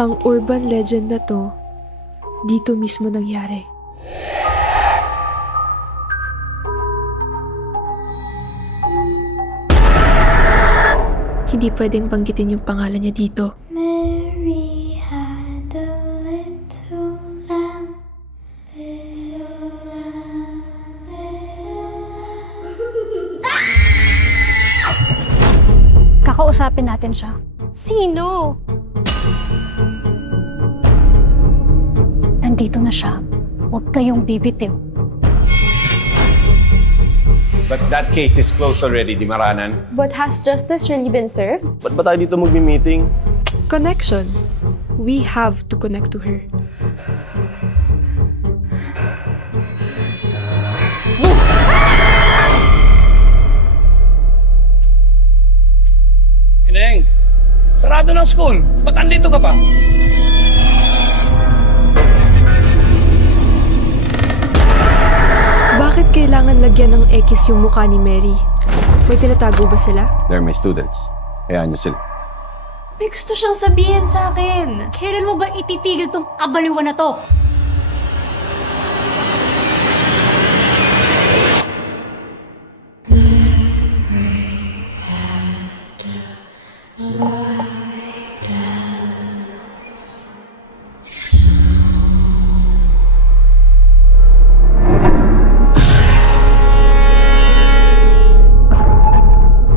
Ang urban legend na to, dito mismo nangyari. Hindi pwedeng banggitin yung pangalan niya dito. Mary had a little lamb, little lamb, little lamb. Kakausapin natin siya. Sino? Nandito na siya. Huwag kayong bibitiw. But that case is closed already, di Maranan? But has justice really been served? Ba't ba tayo dito magmi-meeting? Connection. We have to connect to her. Ineng, sarado ng school. Ba't andito ka pa? Bakit kailangan lagyan ng X yung mukha ni Mary? May tinatago ba sila? They're my students. Hayaan niyo sila. May gusto siyang sabihin sa akin. Kailan mo ba ititigil tong kabaliwan na to?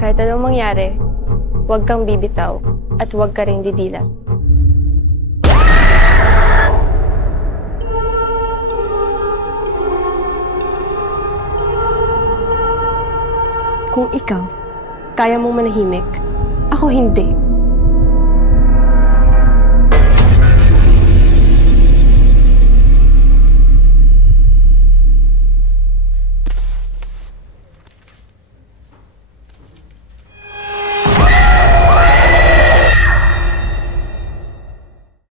Kahit anong mangyari, huwag kang bibitaw at huwag ka rin didilat. Kung ikaw, kaya mong manahimik, ako hindi.